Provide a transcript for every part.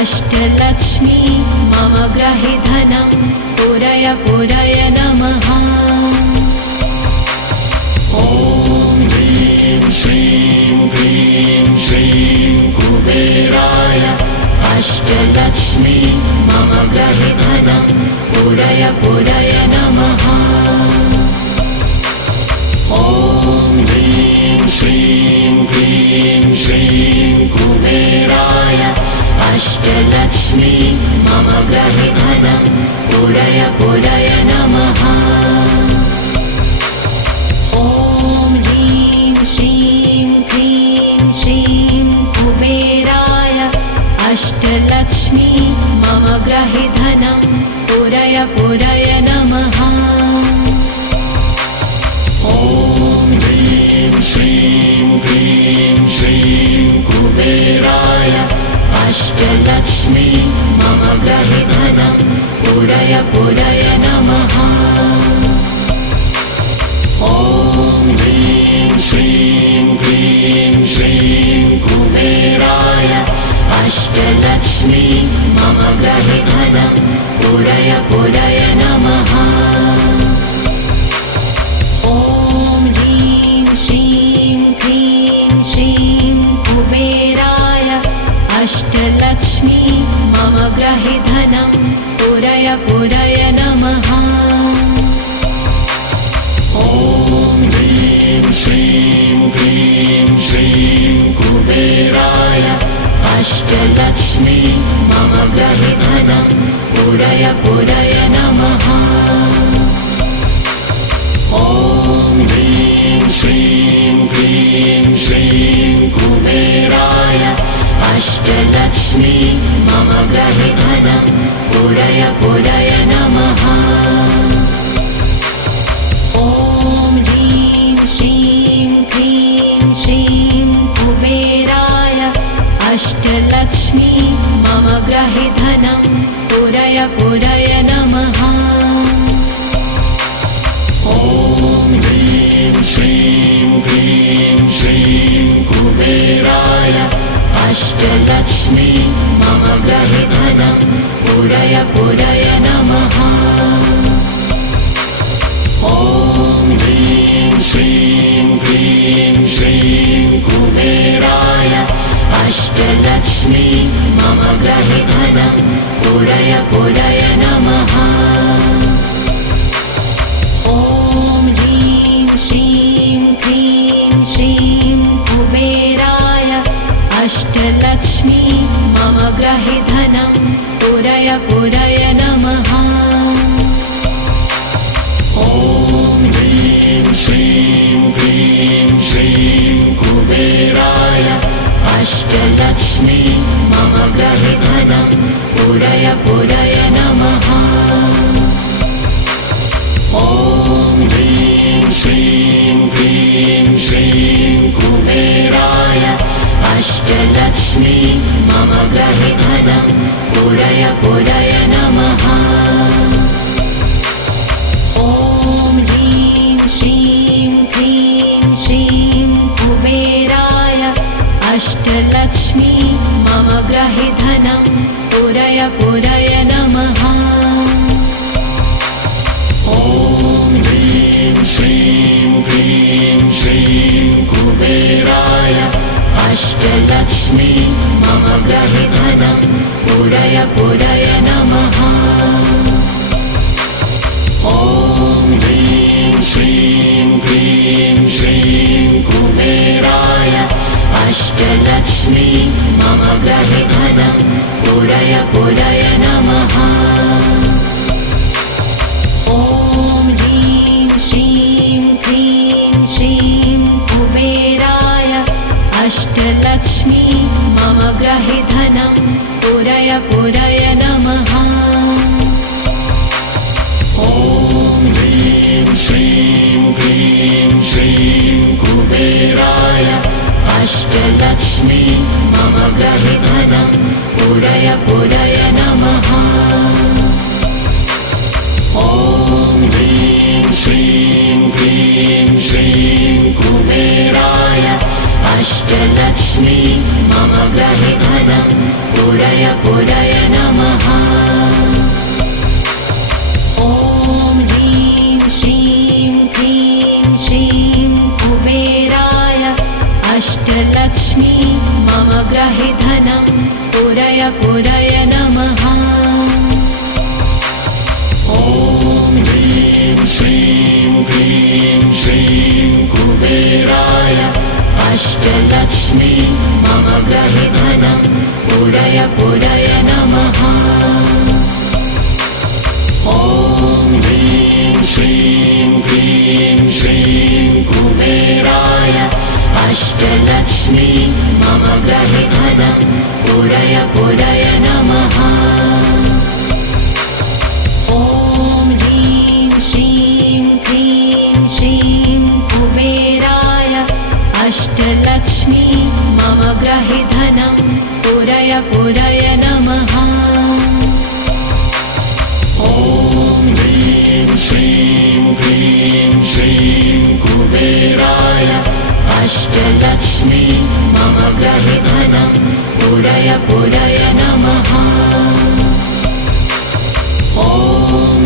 अष्टलक्ष्मी मम ग्रहे धनं पूरय पूरय नमः। ॐ ह्रीं श्रीं क्लीं श्रीं कुबेराय अष्टलक्ष्मी मम ग्रहे धनं पूरय पूरय नमः। ॐ ह्रीं श्रीं क्लीं श्रीं कुबेराय अष्टलक्ष्मी मम ग्रहे धनं पूरय पूरय नमः। ॐ ह्रीं श्रीं क्लीं श्रीं कुबेराय अष्टलक्ष्मी मम ग्रहे धनं पूरय पूरय नमः। ॐ ह्रीं श्रीं क्लीं श्रीं कुबेराय अष्टलक्ष्मी मम ग्रहे धनं पूरय पूरय नमः। ॐ ह्रीं श्रीं क्लीं श्रीं कुबेराय अष्टलक्ष्मी मम ग्रहे धनं पूरय पूरय नमः। ॐ ह्रीं श्रीं क्लीं श्रीं कुबेराय अष्टलक्ष्मी मम ग्रहे धनं पूरय पूरय नमः। ॐ ह्रीं श्रीं क्लीं श्रीं कुबेराय अष्टलक्ष्मी मम ग्रहे धनं पूरय पूरय नमः। ॐ ह्रीं श्रीं क्लीं श्रीं कुबेराय अष्टलक्ष्मी मम ग्रहे धनं पूरय पूरय नमः। ॐ ह्रीं श्रीं क्लीं श्रीं कुबेराय अष्टलक्ष्मी मम ग्रहे धनं पूरय पूरय नमः। ॐ ह्रीं श्रीं क्लीं श्रीं कुबेराय अष्टलक्ष्मी मम ग्रहे धनं पूरय पूरय नमः। ॐ ह्रीं श्रीं क्लीं श्रीं कुबेराय अष्टलक्ष्मी मम ग्रहे धनं पूरय पूरय नमः। ॐ ह्रीं श्रीं क्लीं श्रीं कुबेराय अष्टलक्ष्मी मम ग्रहे धनं पूरय पूरय नमः। ॐ ह्रीं श्रीं क्लीं श्रीं कुबेराय अष्टलक्ष्मी मम ग्रहे धनं पूरय पूरय नमः। ॐ ह्रीं श्रीं क्लीं श्रीं कुबेराय अष्टलक्ष्मी मम ग्रहे धनं पूरय पूरय नमः। ॐ ह्रीं श्रीं क्लीं श्रीं कुबेराय अष्टलक्ष्मी मम ग्रहे धनं पूरय पूरय नमः। ॐ ह्रीं श्रीं क्लीं श्रीं कुबेराय अष्टलक्ष्मी मम ग्रहे धनं पूरय पूरय नमः। ॐ ह्रीं श्रीं क्लीं श्रीं कुबेराय अष्टलक्ष्मी मम ग्रहे धनं पूरय पूरय नमः। ॐ ह्रीं श्रीं क्लीं श्रीं कुबेराय अष्टलक्ष्मी मम ग्रहे धनं पूरय पूरय नमः। ॐ ह्रीं श्रीं क्लीं श्रीं कुबेराय अष्टलक्ष्मी मम ग्रहे धनं पूरय पूरय नमः। ॐ ह्रीं श्रीं क्लीं श्रीं कुबेराय अष्टलक्ष्मी मम ग्रहे धनं पूरय पूरय नमः। ॐ ह्रीं श्रीं क्लीं श्रीं कुबेराय अष्टलक्ष्मी मम गृहे धनं पूरय पूरय नमः। ॐ ह्रीं श्रीं क्लीं श्रीं कुबेराय अष्टलक्ष्मी मम गृहे धनं पूरय पूरय नमः। ॐ ह्रीं श्रीं क्लीं श्रीं कुबेराय अष्टलक्ष्मी मम गृहे धनं पूरय पूरय नमः। ॐ ह्रीं श्रीं क्लीं श्रीं कुबेराय अष्टलक्ष्मी मम गृहे धनं पूरय पूरय नमः। ॐ ह्रीं श्रीं क्लीं श्रीं कुबेराय अष्टलक्ष्मी मम गृहे धनं पूरय पूरय नमः। ॐ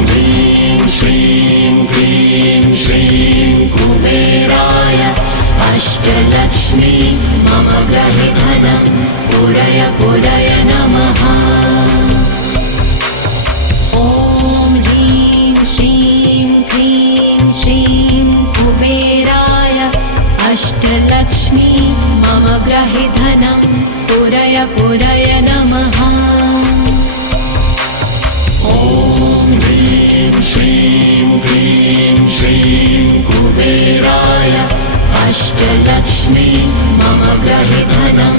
ह्रीं श्रीं क्लीं श्रीं कुबेराय अष्टलक्ष्मी मम गृहे धनं पूरय पूरय नमः। ॐ ह्रीं श्रीं क्लीं श्रीं कुबेराय अष्टलक्ष्मी मम गृहे धनं पूरय पूरय नमः। ॐ ह्रीं श्रीं क्लीं श्रीं कुबेराय अष्टलक्ष्मी मम गृहे धनं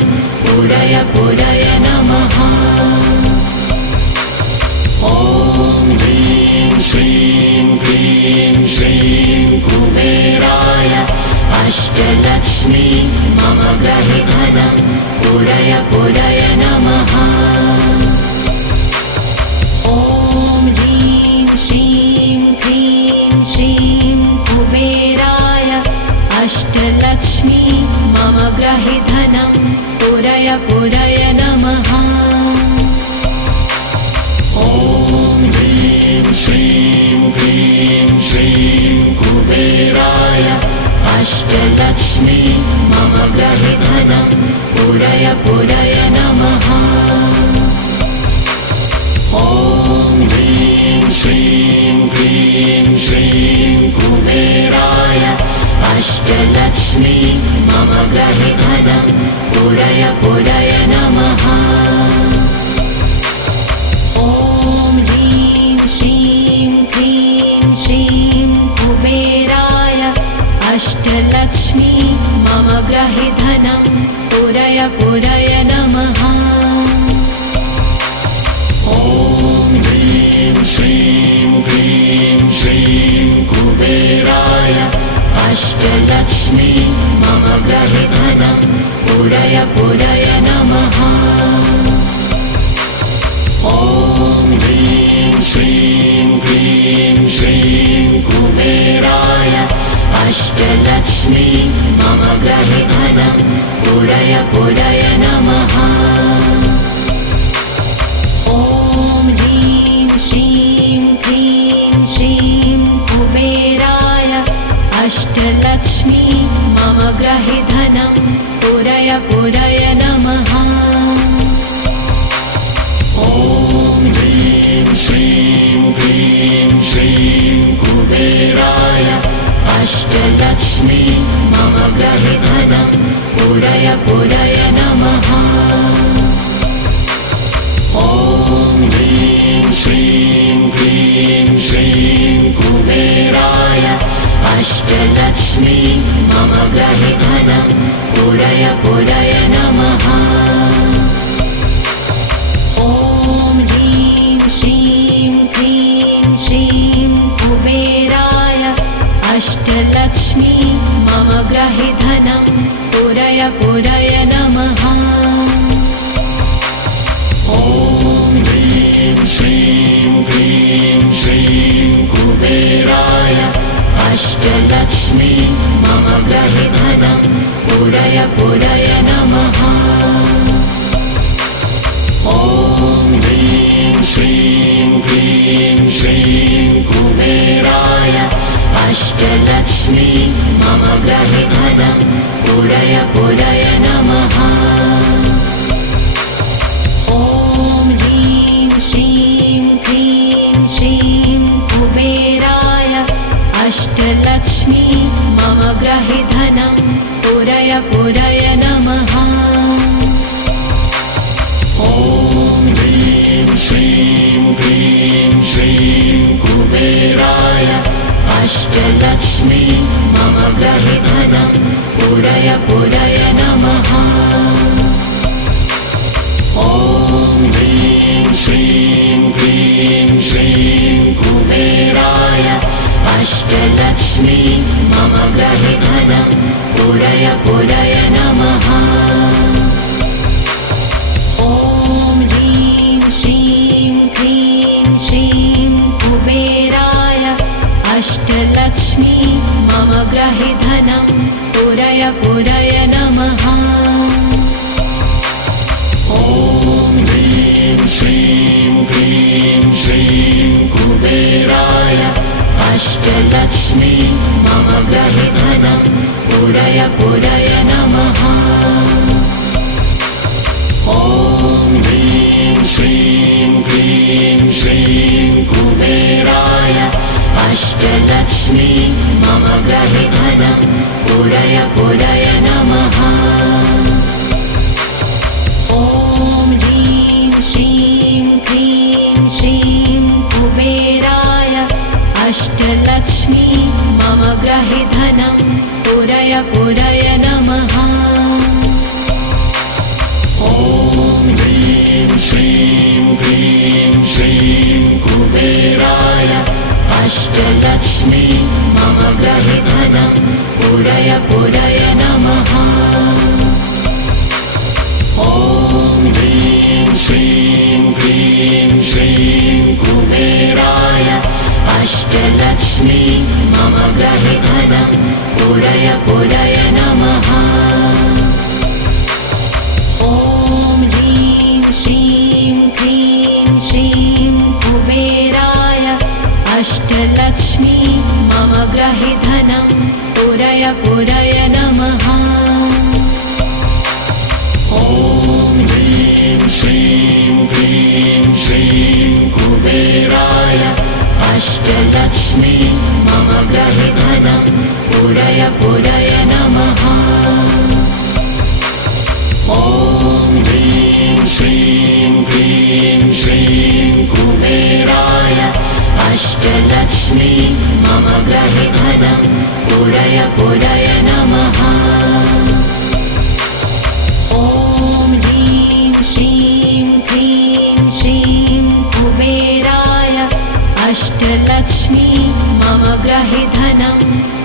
पूरय पूरय नमः। ॐ ह्रीं श्रीं क्लीं श्रीं कुबेराय अष्टलक्ष्मी मम गृहे धनं पूरय पूरय नमः। ॐ ह्रीं श्रीं क्लीं श्रीं कुबेराय अष्टलक्ष्मी मम गृहे धनं पूरय पूरय नमः। ॐ ह्रीं श्रीं क्लीं श्रीं कुबेराय अष्टलक्ष्मी मम गृहे धनं पूरय पूरय नमः। ॐ ह्रीं श्रीं क्लीं श्रीं कुबेराय अष्टलक्ष्मी मम गृहे धनं पूरय पूरय नमः। ॐ ह्रीं श्रीं क्लीं श्रीं कुबेराय अष्टलक्ष्मी मम गृहे धनं पूरय पूरय नमः। ॐ ह्रीं श्रीं क्लीं श्रीं कुबेराय अष्टलक्ष्मी मम गृहे धनं पूरय पूरय नमः। ॐ ह्रीं श्रीं क्लीं श्रीं कुबेराय अष्टलक्ष्मी मम गृहे धनं पूरय पूरय नमः। ॐ ह्रीं श्रीं क्लीं श्रीं कुबेराय अष्टलक्ष्मी मम गृहे धनं पूरय पूरय नमः। ॐ ह्रीं श्रीं क्लीं श्रीं कुबेराय अष्टलक्ष्मी मम गृहे धनं पूरय पूरय नमः। ॐ ह्रीं श्रीं क्लीं श्रीं कुबेराय अष्टलक्ष्मी मम गृहे धनं पूरय पूरय नमः। ॐ ह्रीं श्रीं क्लीं श्रीं कुबेराय अष्टलक्ष्मी मम गृहे धनं पूरय पूरय नमः। ॐ ह्रीं श्रीं क्लीं श्रीं कुबेराय अष्टलक्ष्मी मम गृहे धनं पूरय पूरय नमः। ॐ ह्रीं श्रीं क्लीं श्रीं कुबेराय अष्टलक्ष्मी मम गृहे धनं पूरय पूरय नमः। ॐ ह्रीं श्रीं क्लीं श्रीं कुबेराय अष्टलक्ष्मी मम गृहे धनं पूरय पूरय नमः। ॐ ह्रीं श्रीं क्लीं श्रीं कुबेराय अष्टलक्ष्मी मम गृहे धनं पूरय पूरय नमः। ॐ ह्रीं श्रीं क्लीं श्रीं कुबेराय अष्टलक्ष्मी मम गृहे धनं पूरय पूरय नमः। ॐ ह्रीं श्रीं क्लीं श्रीं कुबेराय अष्टलक्ष्मी मम गृहे धनं पूरय पूरय नमः। ॐ ह्रीं श्रीं क्लीं श्रीं कुबेराय अष्टलक्ष्मी मम गृहे धनं पूरय पूरय नमः। ॐ ह्रीं श्रीं क्लीं श्रीं कुबेराय अष्टलक्ष्मी मम गृहे धनं पूरय पूरय नमः। ॐ ह्रीं श्रीं क्लीं श्रीं कुबेराय अष्टलक्ष्मी मम गृहे धनं पूरय पूरय नमः। ॐ ह्रीं श्रीं क्लीं श्रीं कुबेराय अष्टलक्ष्मी मम गृहे धनं पूरय पूरय नमः। ॐ ह्रीं श्रीं क्लीं श्रीं कुबेराय अष्टलक्ष्मी मम गृहे धनं पूरय पूरय नमः। ॐ ह्रीं श्रीं क्लीं श्रीं कुबेराय अष्टलक्ष्मी मम गृहे धनं पूरय पूरय नमः। ॐ ह्रीं श्रीं क्लीं श्रीं कुबेराय अष्टलक्ष्मी मम गृहे धनं पूरय पूरय नमः। ॐ ह्रीं श्रीं क्लीं श्रीं कुबेराय अष्टलक्ष्मी मम गृहे धनं पूरय पूरय नमः। ॐ ह्रीं श्रीं क्लीं श्रीं कुबेराय अष्टलक्ष्मी मम गृहे धनं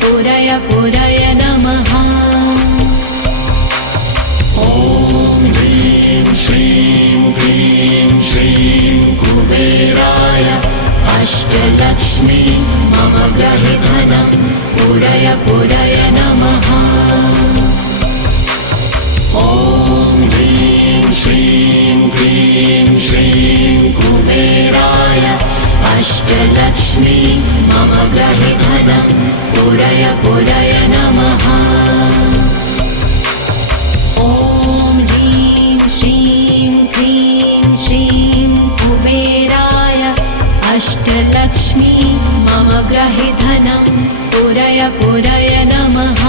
पूरय पूरय नमः। ॐ ह्रीं श्रीं क्लीं श्रीं कुबेराय अष्टलक्ष्मी मम गृहे धनं पूरय पूरय नमः। ॐ ह्रीं श्रीं क्लीं श्रीं कुबेराय अष्टलक्ष्मी मम गृहे धनं पूरय पूरय नमः। ॐ ह्रीं श्रीं क्लीं श्रीं कुबेराय अष्टलक्ष्मी मम गृहे धनं पूरय पूरय नमः।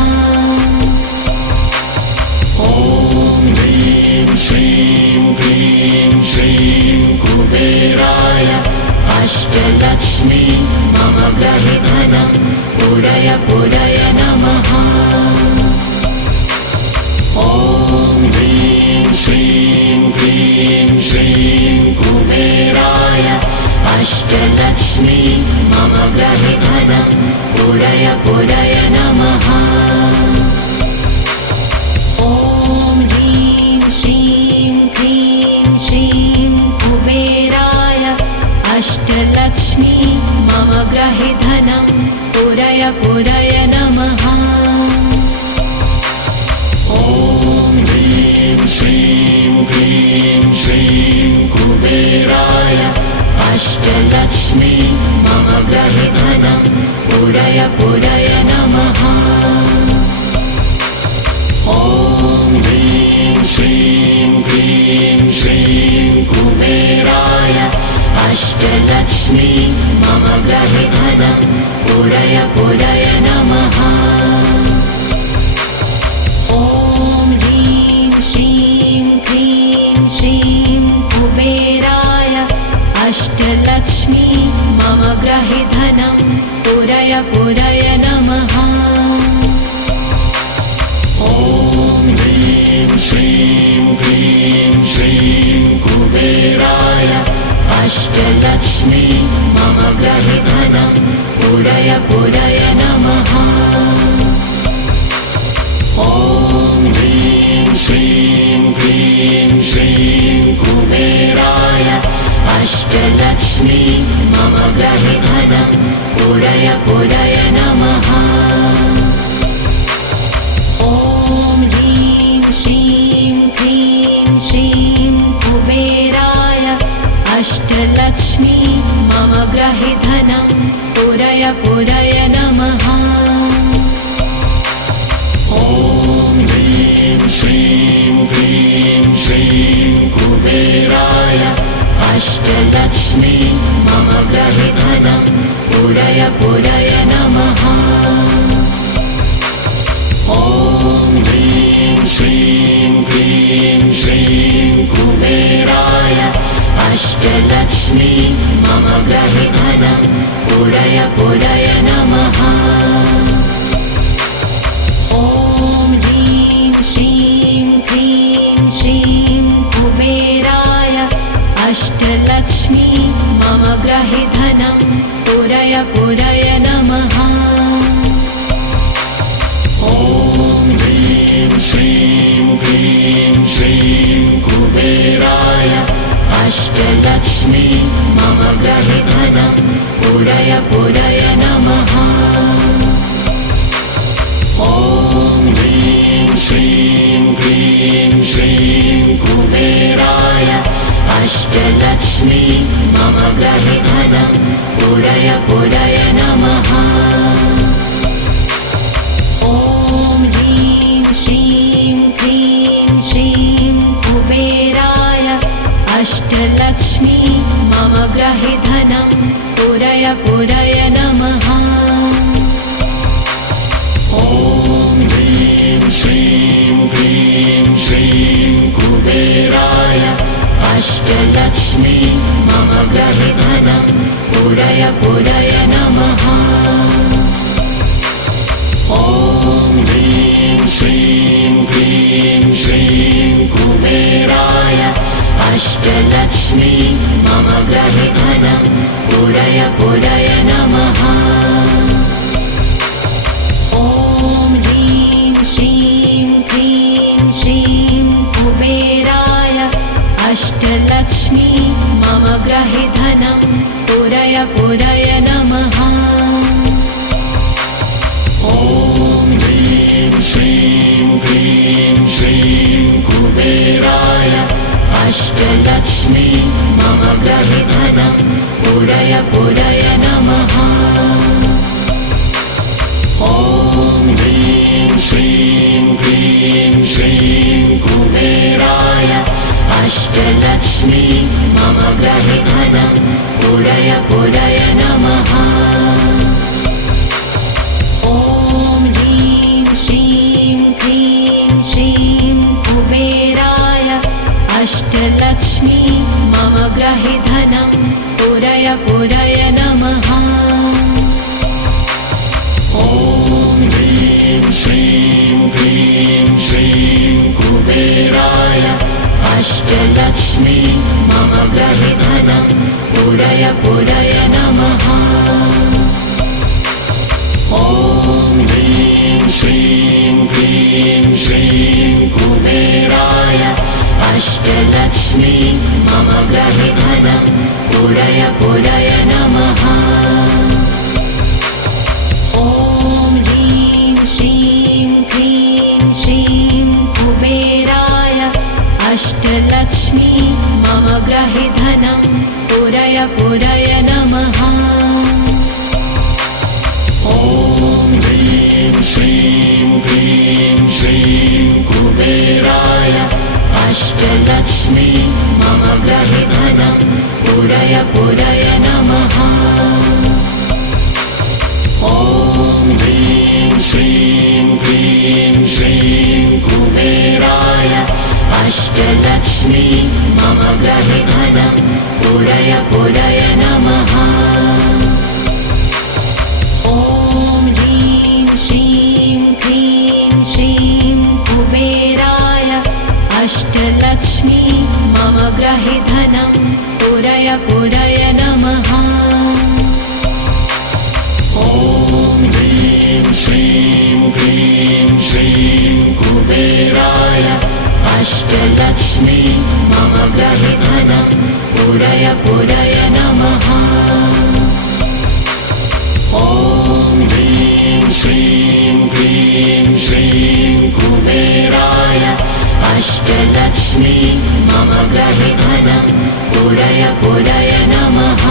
ॐ ह्रीं श्रीं क्लीं श्रीं कुबेराय अष्टलक्ष्मी मम गृहे धनं पूरय पूरय नमः। ॐ ह्रीं श्रीं क्लीं श्रीं कुबेराय अष्टलक्ष्मी मम गृहे धनं पूरय पूरय नमः। ॐ ह्रीं श्रीं क्लीं श्रीं कुबेराय अष्टलक्ष्मी मम गृहे धनं पूरय पूरय नमः। ॐ ह्रीं श्रीं क्लीं श्रीं अष्टलक्ष्मी मम ग्रहे धनं पूरय पूरय नमः। ॐ ह्रीं श्रीं क्लीं श्रीं कुबेराय अष्टलक्ष्मी मम ग्रहे धनं पूरय पूरय नमः। ॐ ह्रीं श्रीं क्लीं श्रीं कुबेराय अष्टलक्ष्मी मम ग्रहे धनं पूरय पूरय नमः। ॐ ह्रीं श्रीं क्लीं श्रीं कुबेराय अष्टलक्ष्मी मम ग्रहे धनं पूरय पूरय नमः। ॐ ह्रीं श्रीं क्लीं श्रीं कुबेराय अष्टलक्ष्मी मम ग्रहे धनं पूरय पूरय नमः। ॐ ह्रीं श्रीं क्लीं श्रीं कुबेराय अष्टलक्ष्मी मम ग्रहे धनं पूरय पूरय नमः। ॐ ह्रीं श्रीं क्लीं श्रीं कुबेराय अष्टलक्ष्मी मम ग्रहे धनं पूरय पूरय नमः। ॐ ह्रीं श्रीं क्लीं श्रीं कुबेराय अष्टलक्ष्मी मम ग्रहे धनं पूरय पूरय नमः। ॐ ह्रीं श्रीं क्लीं श्रीं कुबेराय अष्टलक्ष्मी मम ग्रहे धनं पूरय पूरय नमः। ॐ ह्रीं श्रीं क्लीं श्रीं कुबेराय अष्टलक्ष्मी मम ग्रहे धनं पूरय पूरय नमः। ॐ ह्रीं श्रीं क्लीं श्रीं कुबेराय अष्टलक्ष्मी मम ग्रहे धनं पूरय पूरय नमः। ॐ ह्रीं श्रीं क्लीं श्रीं कुबेराय अष्टलक्ष्मी मम ग्रहे धनं पूरय पूरय नमः। ॐ ह्रीं श्रीं क्लीं श्रीं कुबेराय अष्टलक्ष्मी मम ग्रहे धनं पूरय पूरय नमः। ॐ ह्रीं श्रीं क्लीं श्रीं कुबेराय अष्टलक्ष्मी मम ग्रहे धनं पूरय पूरय नमः। ॐ ह्रीं श्रीं क्लीं श्रीं कुबेराय अष्टलक्ष्मी मम ग्रहे धनं पूरय पूरय नमः। ॐ ह्रीं श्रीं क्लीं श्रीं कुबेराय अष्टलक्ष्मी मम ग्रहे धनं पूरय पूरय नमः। ॐ ह्रीं श्रीं क्लीं श्रीं कुबेराय अष्टलक्ष्मी मम ग्रहे धनं पूरय पूरय नमः। ॐ ह्रीं श्रीं क्लीं श्रीं कुबेराय अष्टलक्ष्मी मम ग्रहे धनं पूरय पूरय नमः। ॐ ह्रीं श्रीं क्लीं श्रीं कुबेराय अष्टलक्ष्मी मम ग्रहे धनं पूरय पूरय नमः। ॐ ह्रीं श्रीं क्लीं श्रीं कुबेराय अष्टलक्ष्मी मम ग्रहे धनं पूरय पूरय नमः। ॐ ह्रीं श्रीं क्लीं श्रीं कुबेराय अष्टलक्ष्मी मम ग्रहे धनं पूरय पूरय पूरय नमः। ॐ ह्रीं श्रीं क्लीं श्रीं कुबेराय अष्टलक्ष्मी मम गृहे धनं पूरय पूरय नमः। ॐ ह्रीं श्रीं क्लीं श्रीं कुबेराय अष्टलक्ष्मी मम गृहे धनं पूरय पूरय नमः। ॐ ह्रीं श्रीं क्लीं श्रीं कुबेराय अष्टलक्ष्मी मम गृहे धनं पूरय पूरय नमः। ॐ ह्रीं श्रीं क्लीं श्रीं कुबेराय अष्टलक्ष्मी मम गृहे धनं पूरय पूरय नमः। ॐ ह्रीं श्रीं क्लीं श्रीं कुबेराय अष्टलक्ष्मी मम गृहे धनं पूरय पूरय नमः।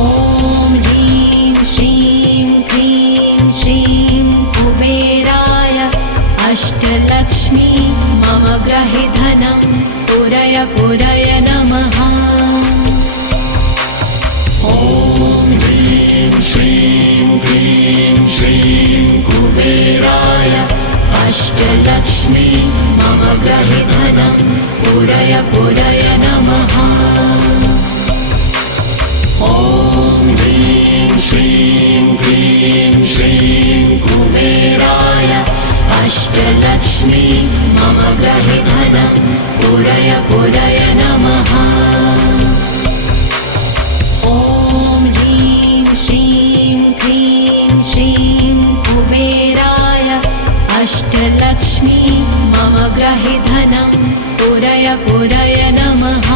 ॐ ह्रीं श्रीं क्लीं श्रीं कुबेराय अष्टलक्ष्मी मम गृहे धनं पूरय पूरय नमः। ॐ ह्रीं श्रीं क्लीं श्रीं कुबेराय अष्टलक्ष्मी मम गृहे धनं पूरय पूरय नमः। ॐ ह्रीं श्रीं क्लीं श्रीं कुबेराय अष्टलक्ष्मी मम गृहे धनं पूरय पूरय नमः। ॐ ह्रीं श्रीं क्लीं श्रीं कुबेराय अष्टलक्ष्मी मम गृहे धनं पूरय पूरय नमः।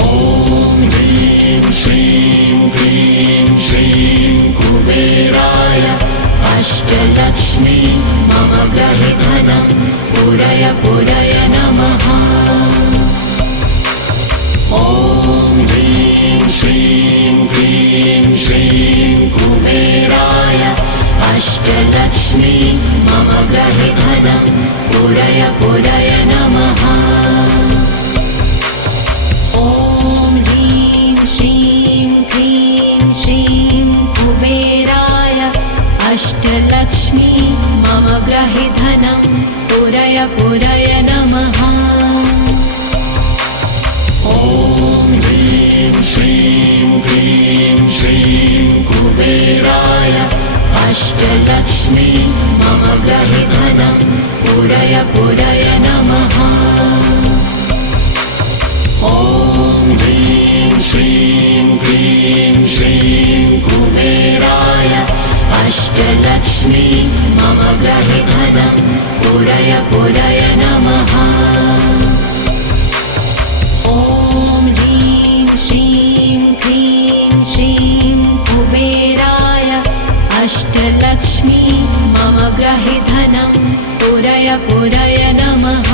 ॐ ह्रीं श्रीं क्लीं श्रीं कुबेराय अष्टलक्ष्मी मम गृहे धनं पूरय पूरय नमः। ॐ ह्रीं श्रीं क्लीं श्रीं कुबेराय अष्टलक्ष्मी मम गृहे धनं पूरय पूरय नमः। ॐ ह्रीं श्रीं क्लीं श्रीं कुबेराय अष्टलक्ष्मी मम गृहे धनं पूरय पूरय नमः। ॐ ह्रीं श्रीं क्लीं श्रीं कुबेराय अष्टलक्ष्मी मम गृहे धनं पूरय पूरय नमः। ॐ ह्रीं श्रीं क्लीं श्रीं कुबेराय अष्टलक्ष्मी मम गृहे धनं पूरय पूरय नमः। ॐ ह्रीं श्रीं क्लीं श्रीं कुबेराय अष्टलक्ष्मी मम गृहे धनं पूरय पूरय नमः।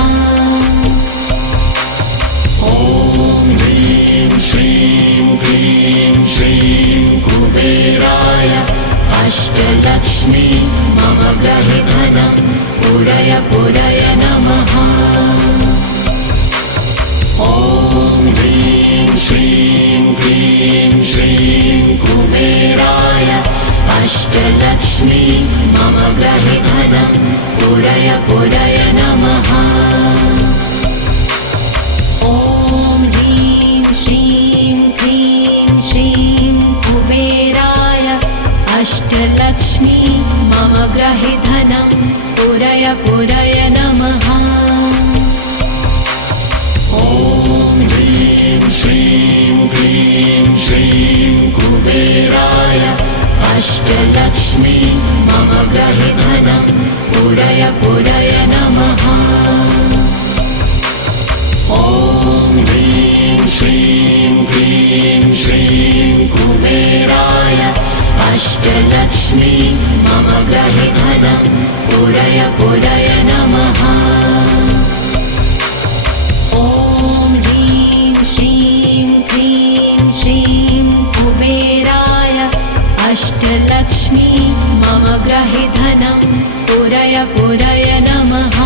ॐ ह्रीं श्रीं क्लीं श्रीं कुबेराय अष्टलक्ष्मी मम गृहे धनं पूरय पूरय नमः। ॐ ह्रीं श्रीं क्लीं श्रीं कुबेराय अष्टलक्ष्मी मम गृहे धनं पूरय पूरय नमः। ॐ ह्रीं श्रीं क्लीं श्रीं कुबेराय अष्टलक्ष्मी मम गृहे धनं पूरय पूरय नमः। ॐ ह्रीं श्रीं क्लीं श्रीं कुबेराय अष्टलक्ष्मी मम गृहे धनं पूरय पूरय नमः। ॐ ह्रीं श्रीं क्लीं श्रीं कुबेराय अष्टलक्ष्मी मम गृहे धनं पूरय पूरय नमः। ॐ अष्टलक्ष्मी मम ग्रहे धनं पूरय पूरय नमः।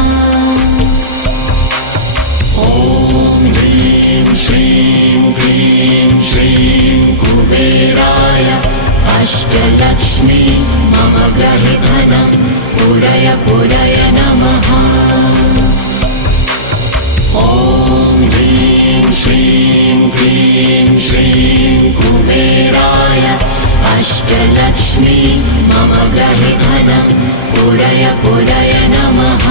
ॐ ह्रीं श्रीं क्लीं श्रीं कुबेराय अष्टलक्ष्मी मम ग्रहे धनं पूरय पूरय नमः। ॐ ह्रीं श्रीं क्लीं श्रीं कुबेराय अष्टलक्ष्मी मम ग्रहे धनं पूरय पूरय नमः।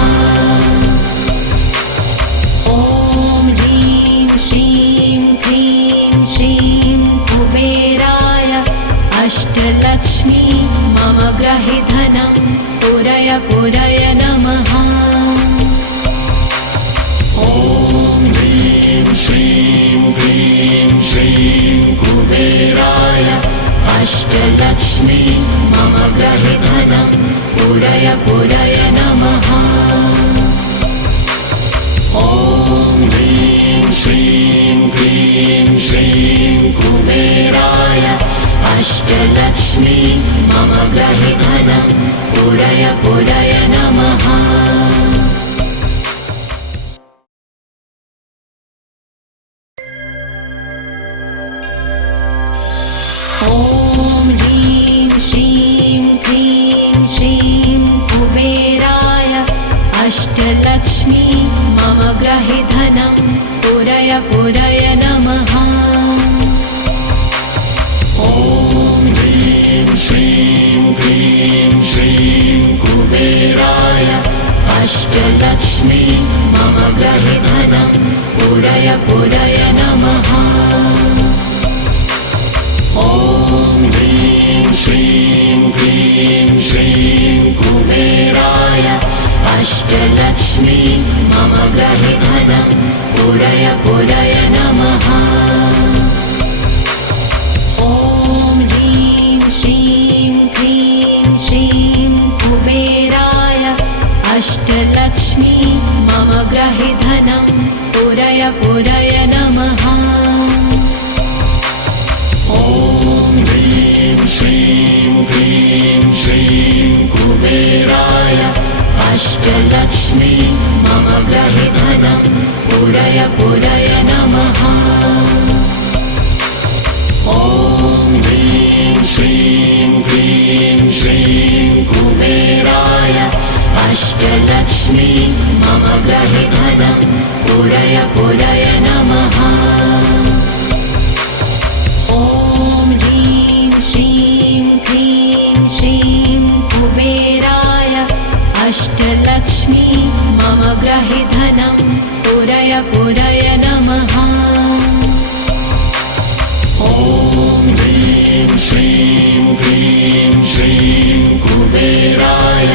ॐ ह्रीं श्रीं क्लीं श्रीं कुबेराय अष्टलक्ष्मी मम ग्रहे धनं पूरय पूरय नमः। ॐ ह्रीं श्रीं क्लीं श्रीं कुबेराय अष्टलक्ष्मी मम ग्रहे धनं पूरय पूरय नमः। ॐ ह्रीं श्रीं क्लीं श्रीं कुबेराय अष्टलक्ष्मी मम ग्रहे धनं पूरय पूरय नमः। ॐ ह्रीं श्रीं क्लीं श्रीं कुबेराय अष्टलक्ष्मी मम ग्रहे धनं पूरय पूरय नमः। ॐ ह्रीं श्रीं क्लीं श्रीं कुबेराय अष्टलक्ष्मी मम ग्रहे धनं पूरय पूरय नमः। ॐ ह्रीं श्रीं क्लीं श्रीं कुबेराय अष्टलक्ष्मी मम ग्रहे धनं पूरय पूरय नमः। ॐ ह्रीं श्रीं क्लीं श्रीं कुबेराय अष्टलक्ष्मी मम ग्रहे धनं पूरय पूरय नमः। ॐ ह्रीं श्रीं क्लीं श्रीं कुबेराय अष्टलक्ष्मी मम ग्रहे धनं पूरय पूरय नमः। ॐ ह्रीं श्रीं क्लीं श्रीं कुबेराय अष्टलक्ष्मी मम ग्रहे धनं पूरय पूरय नमः। ॐ ह्रीं श्रीं क्लीं श्रीं कुबेराय अष्टलक्ष्मी मम ग्रहे धनं पूरय पूरय नमः। ॐ ह्रीं श्रीं क्लीं श्रीं कुबेराय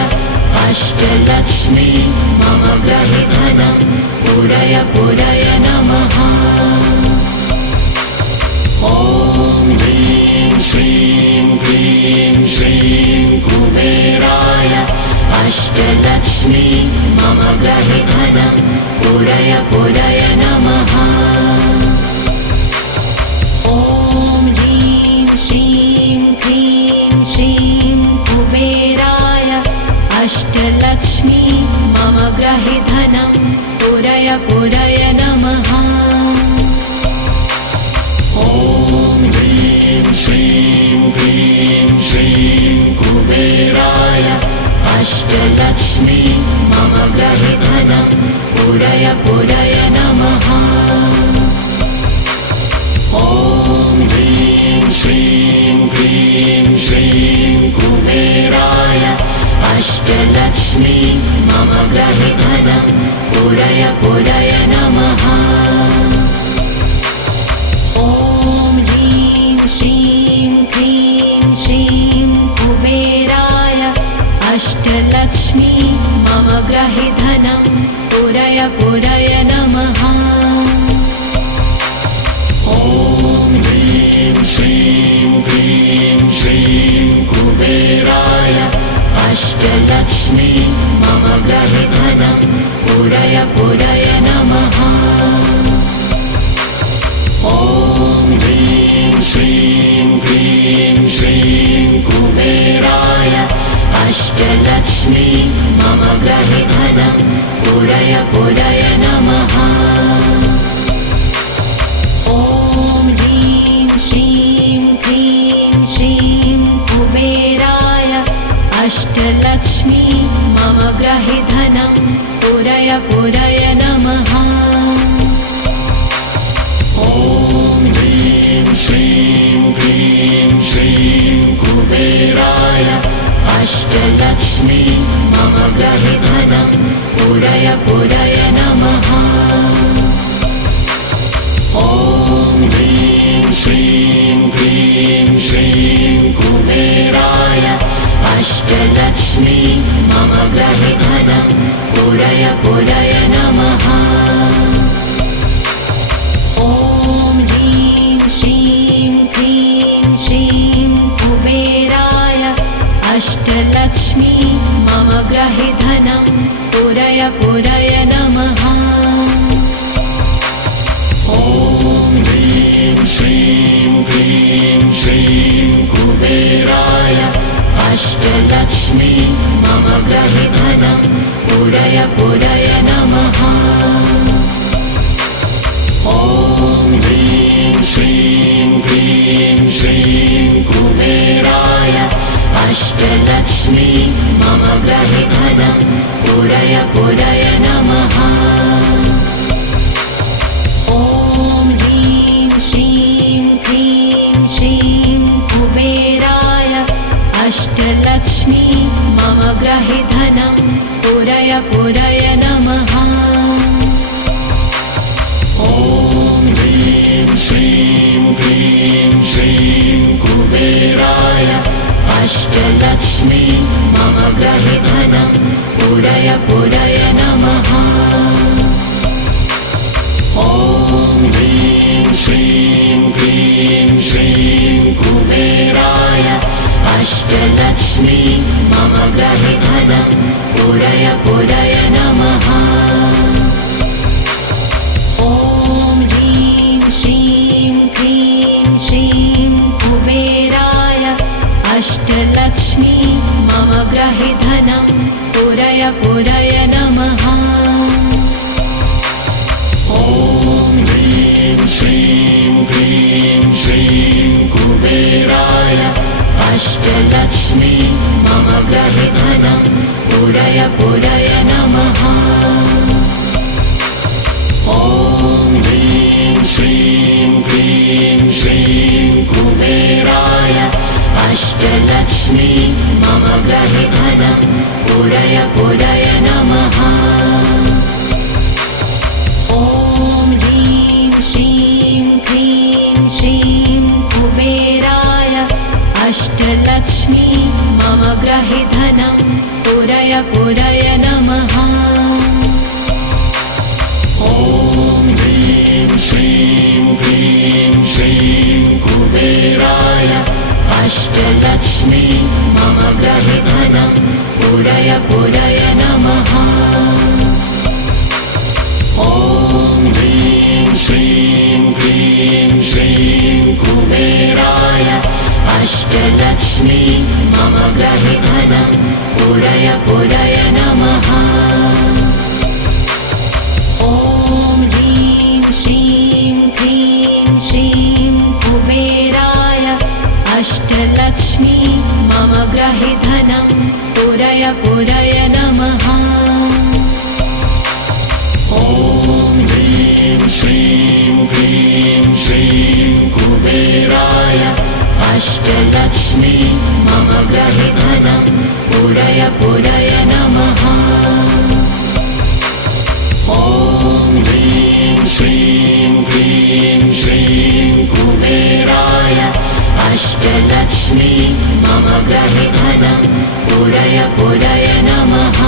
अष्टलक्ष्मी मम ग्रहे धनं पूरय पूरय नमः। ॐ ह्रीं श्रीं क्लीं श्रीं कुबेराय अष्टलक्ष्मी मम ग्रहे धनं पूरय पूरय नमः। ॐ ह्रीं श्रीं क्लीं श्रीं कुबेराय अष्टलक्ष्मी मम ग्रहे धनं पूरय पूरय नमः। ॐ ह्रीं श्रीं क्लीं श्रीं कुबेराय अष्टलक्ष्मी मम ग्रहे धनं पूरय पूरय नमः। ॐ ह्रीं श्रीं क्लीं श्रीं कुबेराय अष्टलक्ष्मी मम ग्रहे धनं पूरय पूरय नमः। ॐ ह्रीं श्रीं क्लीं श्रीं कुबेराय अष्टलक्ष्मी मम ग्रहे धनं पूरय पूरय नमः। ॐ ह्रीं श्रीं क्लीं श्रीं कुबेराय अष्टलक्ष्मी मम ग्रहे धनं पूरय पूरय नमः। ॐ ह्रीं श्रीं क्लीं श्रीं अष्टलक्ष्मी मम गृहे धनं पूरय पूरय नमः। ॐ ह्रीं श्रीं क्लीं श्रीं कुबेराय अष्टलक्ष्मी मम गृहे धनं पूरय पूरय नमः। ॐ ह्रीं श्रीं क्लीं श्रीं कुबेराय अष्टलक्ष्मी मम गृहे धनं पूरय पूरय नमः। ॐ ह्रीं श्रीं क्लीं श्रीं कुबेराय अष्टलक्ष्मी मम गृहे धनं पूरय पूरय नमः। ॐ ह्रीं श्रीं क्लीं श्रीं कुबेराय अष्टलक्ष्मी मम गृहे धनं पूरय पूरय नमः। ॐ ह्रीं श्रीं क्लीं श्रीं कुबेराय अष्टलक्ष्मी मम गृहे धनं पूरय पूरय नमः। ॐ ह्रीं श्रीं क्लीं श्रीं कुबेराय अष्टलक्ष्मी मम गृहे धनं पूरय पूरय नमः। ॐ ह्रीं श्रीं क्लीं श्रीं कुबेराय अष्टलक्ष्मी मम गृहे धनं पूरय पूरय नमः। ॐ ह्रीं श्रीं क्लीं श्रीं कुबेराय अष्टलक्ष्मी मम गृहे धनं पूरय पूरय नमः। ॐ ह्रीं श्रीं क्लीं श्रीं कुबेराय अष्टलक्ष्मी मम गृहे धनं पूरय पूरय नमः। ॐ ह्रीं श्रीं क्लीं श्रीं कुबेराय अष्टलक्ष्मी मम गृहे धनं पूरय पूरय नमः। ॐ ह्रीं श्रीं क्लीं श्रीं कुबेराय अष्टलक्ष्मी मम गृहे धनं पूरय पूरय नमः। ॐ ह्रीं श्रीं क्लीं श्रीं कुबेराय अष्टलक्ष्मी मम गृहे धनं पूरय पूरय नमः। ॐ ह्रीं श्रीं क्लीं श्रीं कुबेराय अष्टलक्ष्मी मम गृहे धनं पूरय पूरय नमः। ॐ ह्रीं श्रीं क्लीं श्रीं कुबेराय अष्टलक्ष्मी मम गृहे धनं पूरय पूरय नमः। ॐ ह्रीं श्रीं क्लीं श्रीं कुबेराय अष्टलक्ष्मी मम गृहे धनं पूरय पूरय नमः। ॐ ह्रीं श्रीं क्लीं श्रीं कुबेराय अष्टलक्ष्मी मम गृहे धनं पूरय पूरय नमः। ॐ ह्रीं श्रीं क्लीं श्रीं कुबेराय अष्टलक्ष्मी मम गृहे धनं पूरय पूरय नमः। ॐ ह्रीं श्रीं क्लीं श्रीं कुबेराय अष्टलक्ष्मी मम गृहे धनं पूरय पूरय नमः।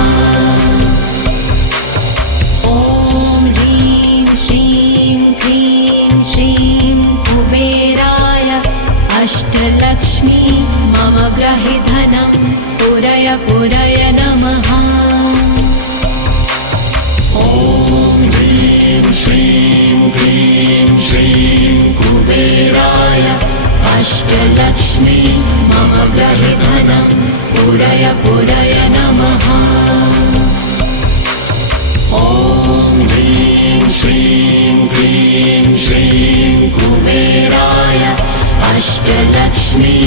ॐ ह्रीं श्रीं क्लीं श्रीं कुबेराय अष्टलक्ष्मी मम गृहे धनं पूरय पूरय नमः। ॐ ह्रीं श्रीं क्लीं श्रीं कुबेराय अष्टलक्ष्मी मम गृहे धनं पूरय पूरय नमः। ॐ ह्रीं श्रीं क्लीं श्रीं कुबेराय अष्टलक्ष्मी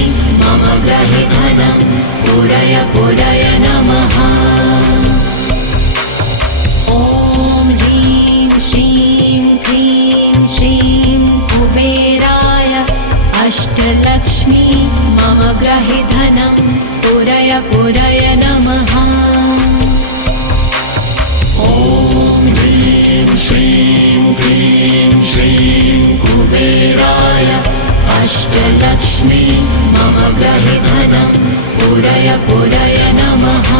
मम गृहे धनं पूरय पूरय नमः। ॐ ह्रीं श्रीं क्लीं श्रीं कुबेराय अष्टलक्ष्मी मम गृहे धनं पूरय पूरय नमः। ॐ ह्रीं श्रीं क्लीं श्रीं कुबेराय अष्टलक्ष्मी मम गृहे धनं पूरय पूरय नमः।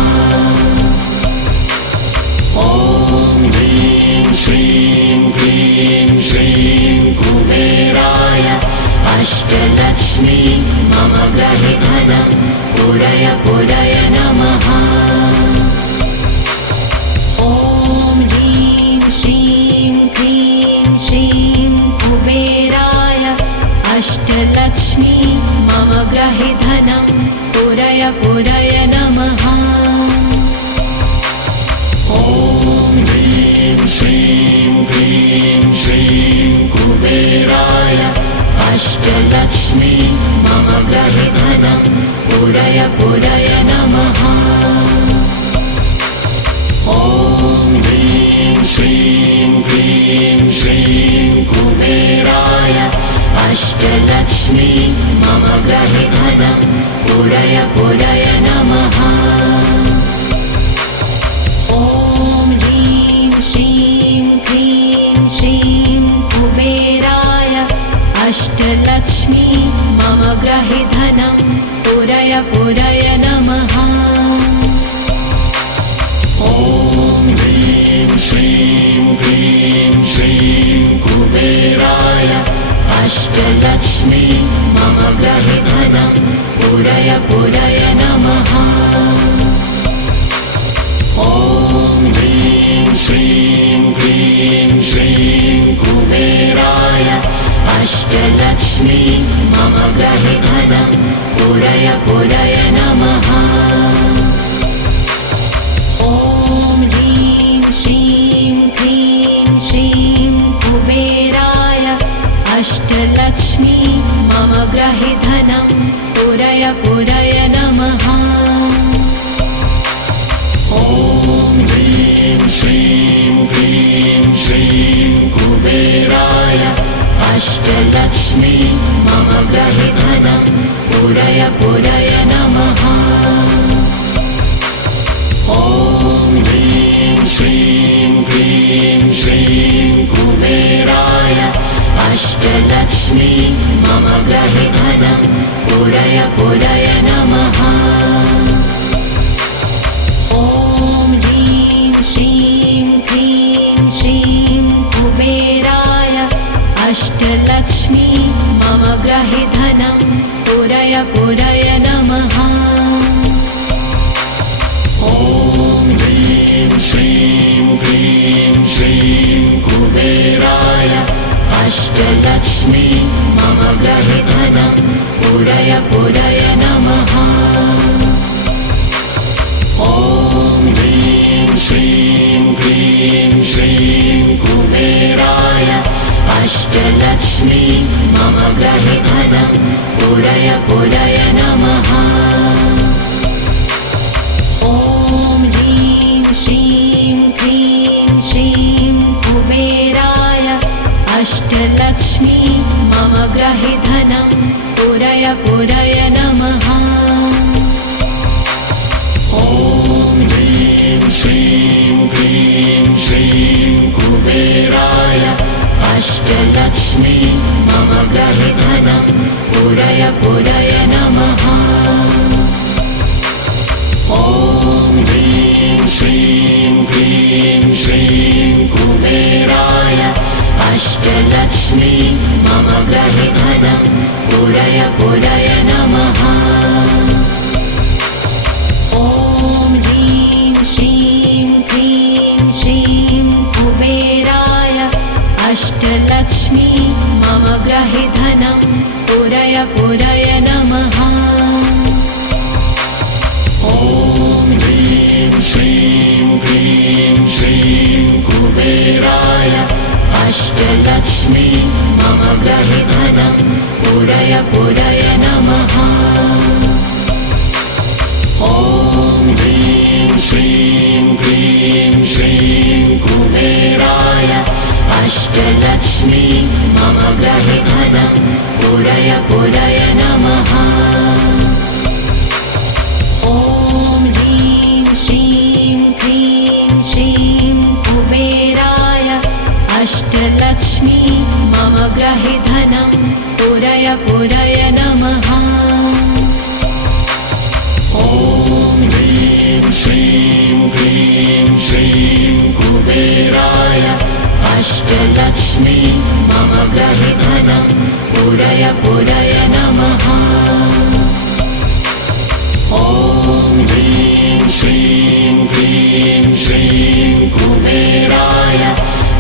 ॐ ह्रीं श्रीं क्लीं श्रीं कुबेराय अष्टलक्ष्मी मम गृहे धनं पूरय पूरय नमः। ॐ ह्रीं श्रीं क्लीं श्रीं कुबेराय अष्टलक्ष्मी मम गृहे धनं पूरय पूरय नमः। ॐ ह्रीं श्रीं क्लीं श्रीं कुबेराय अष्टलक्ष्मी मम गृहे धनं पूरय पूरय नमः। ॐ ह्रीं श्रीं क्लीं श्रीं कुबेराय अष्टलक्ष्मी मम गृहे धनं पूरय पूरय नमः। ॐ ह्रीं श्रीं क्लीं श्रीं कुबेराय अष्टलक्ष्मी मम गृहे धनं पूरय पूरय नमः। ॐ ह्रीं श्रीं क्लीं श्रीं कुबेराय अष्टलक्ष्मी मम गृहे धनं पूरय पूरय नमः। ॐ ह्रीं श्रीं क्लीं श्रीं कुबेराय अष्टलक्ष्मी मम गृहे धनं पूरय पूरय नमः। ॐ ह्रीं श्रीं क्लीं श्रीं कुबेराय अष्टलक्ष्मी मम गृहे धनं पूरय पूरय नमः। ॐ ह्रीं श्रीं क्लीं श्रीं कुबेराय अष्टलक्ष्मी मम गृहे धनं पूरय पूरय नमः। ॐ ह्रीं श्रीं क्लीं श्रीं कुबेराय अष्टलक्ष्मी मम गृहे धनं पूरय पूरय नमः। ॐ ह्रीं श्रीं क्लीं श्रीं कुबेराय अष्टलक्ष्मी मम गृहे धनं पूरय पूरय नमः। ॐ ह्रीं श्रीं क्लीं श्रीं कुबेराय अष्टलक्ष्मी मम गृहे धनं पूरय पूरय नमः। ॐ ह्रीं श्रीं क्लीं श्रीं कुबेराय अष्टलक्ष्मी मम गृहे धनं पूरय पूरय नमः। ॐ ह्रीं श्रीं क्लीं श्रीं कुबेराय अष्टलक्ष्मी मम गृहे धनं पूरय पूरय नमः। ॐ ह्रीं श्रीं क्लीं श्रीं कुबेराय अष्टलक्ष्मी मम गृहे धनं पूरय पूरय नमः। ॐ ह्रीं श्रीं क्लीं श्रीं कुबेराय अष्टलक्ष्मी मम गृहे धनं पूरय पूरय नमः। ॐ ह्रीं श्रीं क्लीं श्रीं कुबेराय अष्टलक्ष्मी मम गृहे धनं पूरय पूरय पूरय नमः। ॐ ह्रीं श्रीं क्लीं श्रीं कुबेराय अष्टलक्ष्मी मम गृहे धनं पूरय पूरय नमः। ॐ ह्रीं श्रीं क्लीं श्रीं कुबेराय अष्टलक्ष्मी मम गृहे धनं पूरय पूरय नमः। ॐ ह्रीं श्रीं क्लीं श्रीं कुबेराय अष्टलक्ष्मी मम गृहे धनं पूरय पूरय नमः। ॐ ह्रीं श्रीं क्लीं श्रीं कुबेराय अष्टलक्ष्मी मम गृहे धनं पूरय पूरय नमः। ॐ ह्रीं श्रीं क्लीं श्रीं कुबेराय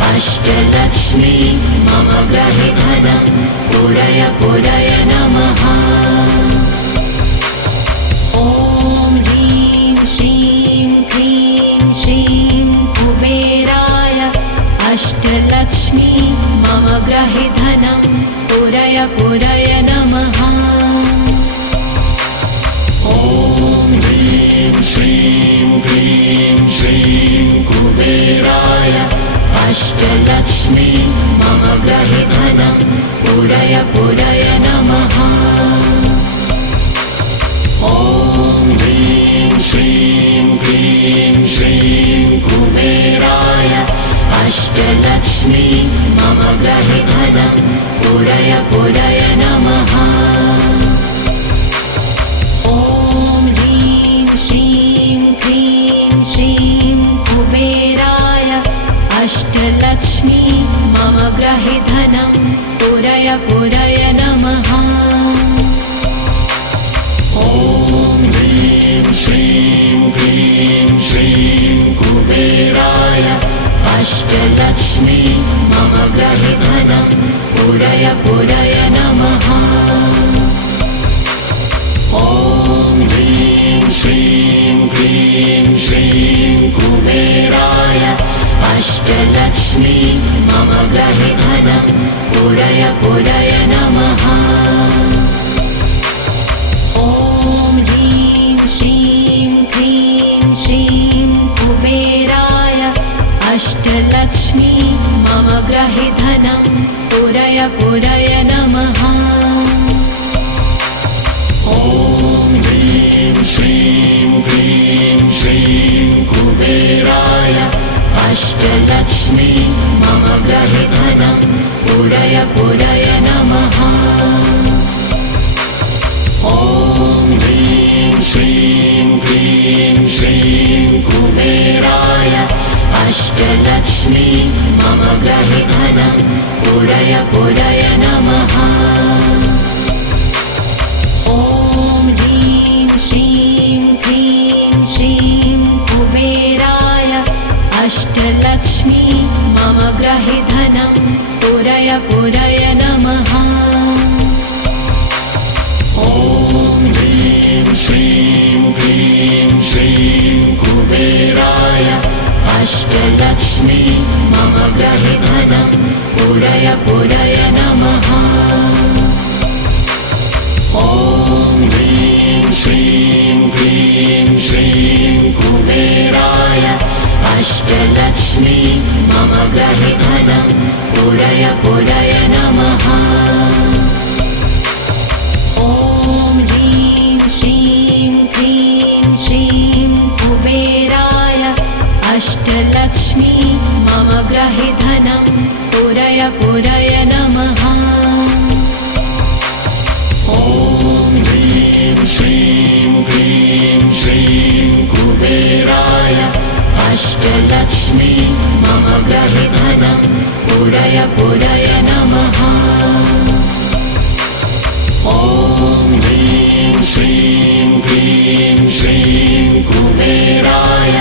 अष्टलक्ष्मी मम गृहे धनं पूरय पूरय नमः। ॐ ह्रीं श्रीं क्लीं श्रीं कुबेराय अष्टलक्ष्मी मम गृहे धनं पूरय पूरय नमः। ॐ ह्रीं श्रीं क्लीं श्रीं कुबेराय अष्टलक्ष्मी मम गृहे धनं पूरय पूरय नमः। ॐ ह्रीं श्रीं क्लीं श्रीं कुबेराय अष्टलक्ष्मी मम गृहे धनं पूरय पूरय नमः। ॐ ह्रीं श्रीं क्लीं श्रीं कुबेराय अष्टलक्ष्मी मम गृहे धनं पूरय पूरय नमः। ॐ ह्रीं श्रीं क्लीं श्रीं कुबेराय अष्टलक्ष्मी मम गृहे धनं पूरय पूरय नमः। ॐ ह्रीं श्रीं क्लीं श्रीं कुबेराय अष्टलक्ष्मी मम गृहे धनं पूरय पूरय नमः। ॐ ह्रीं श्रीं क्लीं श्रीं कुबेराय अष्टलक्ष्मी मम गृहे धनं पूरय पूरय नमः। ॐ ह्रीं श्रीं क्लीं श्रीं कुबेराय अष्टलक्ष्मी मम गृहे धनं पूरय पूरय नमः। ॐ ह्रीं श्रीं क्लीं श्रीं कुबेराय अष्टलक्ष्मी मम गृहे धनं पूरय पूरय नमः। ॐ ह्रीं श्रीं क्लीं श्रीं कुबेराय अष्टलक्ष्मी मम गृहे धनं पूरय पूरय नमः। ॐ ह्रीं श्रीं क्लीं श्रीं कुबेराय अष्टलक्ष्मी मम गृहे धनं पूरय पूरय नमः। ॐ ह्रीं श्रीं क्लीं श्रीं कुबेराय अष्टलक्ष्मी मम गृहे धनं पूरय पूरय नमः। ॐ ह्रीं श्रीं क्लीं श्रीं कुबेराय अष्टलक्ष्मी मम गृहे धनं पूरय पूरय नमः। ॐ ह्रीं श्रीं क्लीं श्रीं कुबेराय अष्टलक्ष्मी मम गृहे धनं पूरय पूरय नमः। ॐ ह्रीं श्रीं क्लीं श्रीं कुबेराय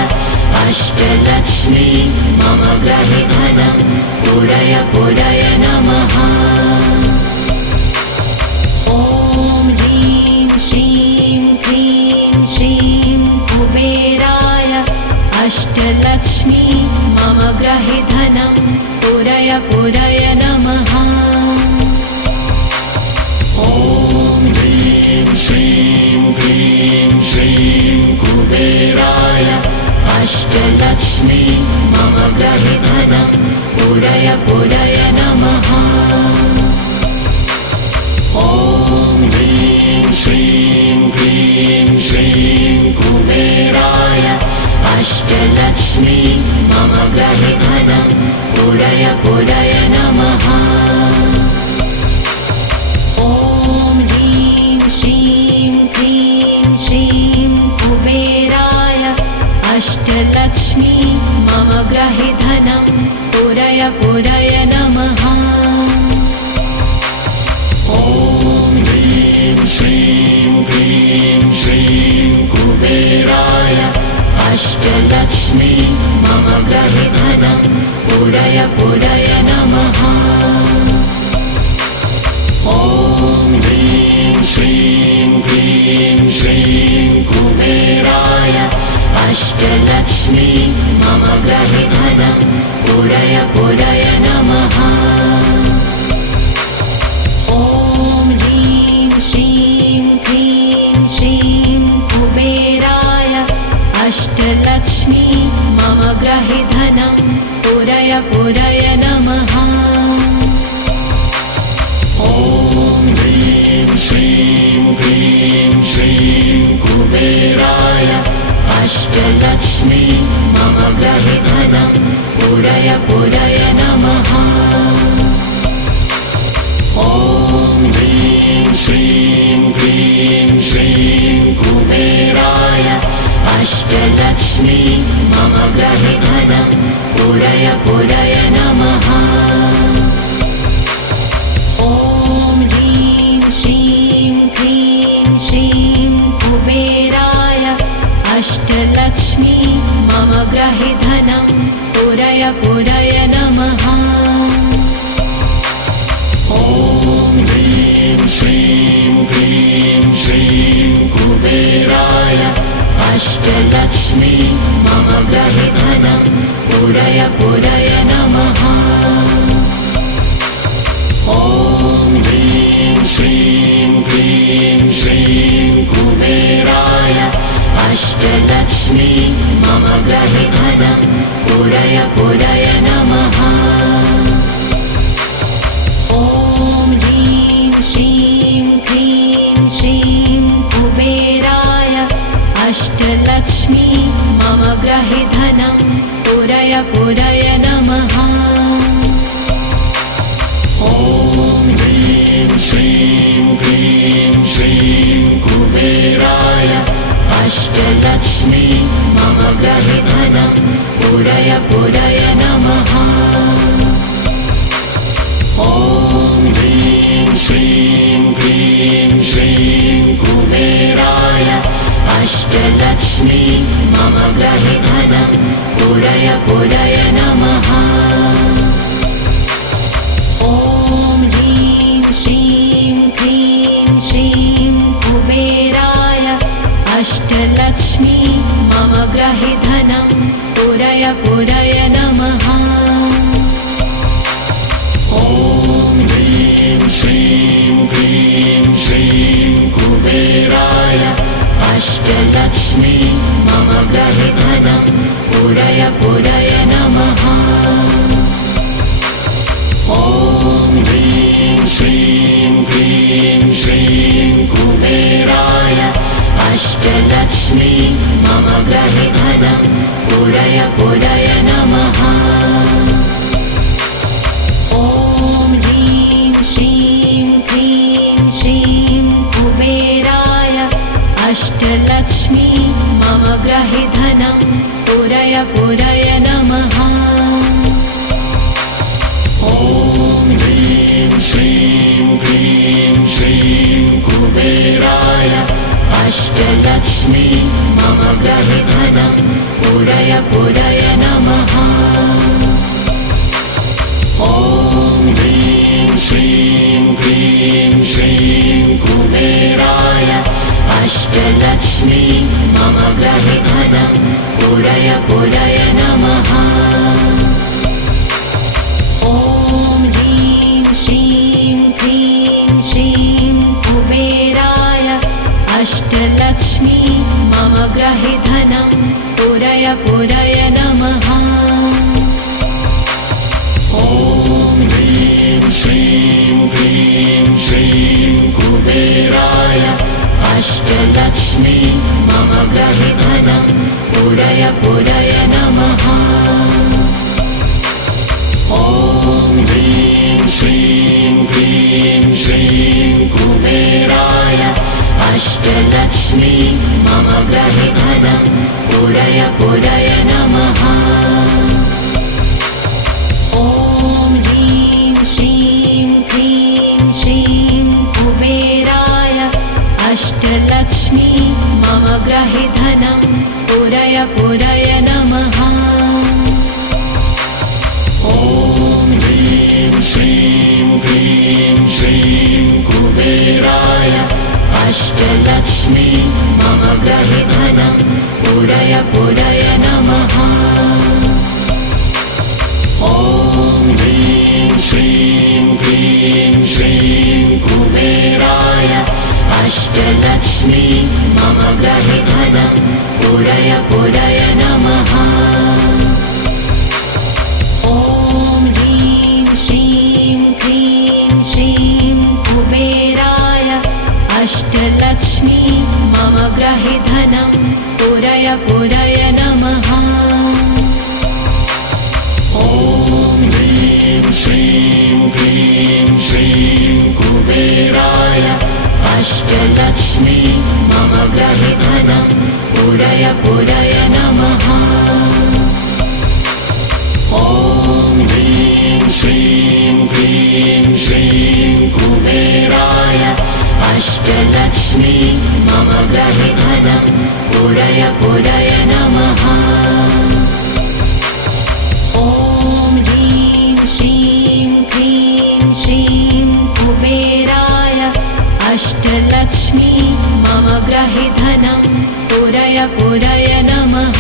अष्टलक्ष्मी मम गृहे धनं पूरय पूरय नमः। ॐ अष्टलक्ष्मी मम गृहे धनं पूरय पूरय नमः। ॐ ह्रीं श्रीं क्लीं श्रीं कुबेराय अष्टलक्ष्मी मम गृहे धनं पूरय पूरय नमः। ॐ ह्रीं श्रीं क्लीं श्रीं कुबेराय अष्टलक्ष्मी मम गृहे धनं पूरय पूरय नमः। ॐ ह्रीं श्रीं क्लीं श्रीं कुबेराय अष्टलक्ष्मी मम गृहे धनं पूरय पूरय नमः। ॐ ह्रीं श्रीं क्लीं श्रीं कुबेराय अष्टलक्ष्मी मम गृहे धनं पूरय पूरय नमः। ॐ ह्रीं श्रीं क्लीं श्रीं कुबेराय अष्टलक्ष्मी मम गृहे धनं पूरय पूरय नमः। ॐ ह्रीं श्रीं क्लीं श्रीं कुबेराय अष्टलक्ष्मी मम गृहे धनं पूरय पूरय नमः। ॐ ह्रीं श्रीं क्लीं श्रीं कुबेराय अष्टलक्ष्मी मम गृहे धनं पूरय पूरय नमः। ॐ ह्रीं श्रीं क्लीं श्रीं कुबेराय अष्टलक्ष्मी मम गृहे धनं पूरय पूरय नमः। ॐ ह्रीं श्रीं क्लीं श्रीं कुबेराय अष्टलक्ष्मी मम गृहे धनं पूरय पूरय नमः। ॐ ह्रीं श्रीं क्लीं श्रीं कुबेराय अष्टलक्ष्मी मम गृहे धनं पूरय पूरय नमः। ॐ ह्रीं श्रीं क्लीं श्रीं कुबेराय अष्टलक्ष्मी मम गृहे धनं पूरय पूरय नमः। ॐ ह्रीं श्रीं क्लीं श्रीं कुबेराय अष्टलक्ष्मी मम गृहे धनं पूरय पूरय नमः। ॐ ह्रीं श्रीं क्लीं श्रीं कुबेराय अष्टलक्ष्मी मम गृहे धनं पूरय पूरय नमः। ॐ ह्रीं श्रीं क्लीं श्रीं कुबेराय अष्टलक्ष्मी मम गृहे धनं पूरय पूरय नमः। ॐ ह्रीं श्रीं क्लीं श्रीं कुबेराय अष्टलक्ष्मी मम गृहे धनं पूरय पूरय नमः। ॐ ह्रीं श्रीं क्लीं श्रीं कुबेराय अष्टलक्ष्मी मम गृहे धनं पूरय पूरय नमः। ॐ ह्रीं श्रीं क्लीं श्रीं कुबेराय अष्टलक्ष्मी मम गृहे धनं पूरय पूरय नमः। ॐ ह्रीं श्रीं क्लीं श्रीं कुबेराय अष्टलक्ष्मी मम गृहे धनं पूरय पूरय नमः। ॐ ह्रीं श्रीं क्लीं श्रीं कुबेराय अष्टलक्ष्मी मम गृहे धनं पूरय पूरय नमः। ॐ ह्रीं श्रीं क्लीं श्रीं कुबेराय अष्टलक्ष्मी मम गृहे धनं पूरय पूरय नमः। ॐ ह्रीं श्रीं क्रीं श्रीं कुबेराय अष्टलक्ष्मी मम गृहे धनं पूरय पूरय नमः। ॐ ह्रीं श्रीं क्रीं श्रीं कुबेराय अष्टलक्ष्मी मम गृहे धनं पूरय पूरय नमः। ॐ ह्रीं श्रीं क्रीं श्रीं कुबेराय अष्टलक्ष्मी मम गृहे धनं पूरय पूरय नमः। ॐ ह्रीं श्रीं क्रीं श्रीं कुबेराय अष्टलक्ष्मी मम गृहे धनं पूरय पूरय नमः। ॐ ह्रीं श्रीं क्रीं श्रीं कुबेराय अष्टलक्ष्मी मम गृहे धनं पूरय पूरय नमः। ॐ ह्रीं श्रीं क्रीं श्रीं कुबेराय अष्टलक्ष्मी मम गृहे धनं पूरय पूरय नमः। ॐ ह्रीं श्रीं क्रीं श्रीं कुबेराय अष्टलक्ष्मी मम गृहे धनं पूरय पूरय नमः। ॐ ह्रीं श्रीं क्रीं श्रीं कुबेराय अष्टलक्ष्मी मम गृहे धनं पूरय पूरय नमः। ॐ ह्रीं श्रीं क्रीं श्रीं कुबेराय अष्टलक्ष्मी मम गृहे धनं पूरय पूरय नमः। ॐ ह्रीं श्रीं क्रीं श्रीं कुबेराय अष्टलक्ष्मी मम गृहे धनं पूरय पूरय नमः।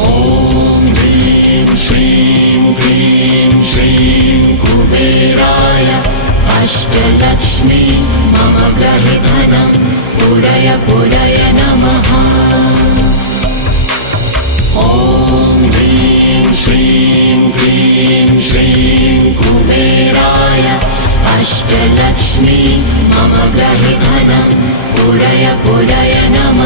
ॐ ह्रीं श्रीं क्रीं श्रीं कुबेराय अष्टलक्ष्मी मम गृहे धनं पूरय पूरय नमः। ॐ ह्रीं श्रीं क्रीं श्रीं कुबेराय अष्टलक्ष्मी मम गृहे धनं पूरय पूरय नमः।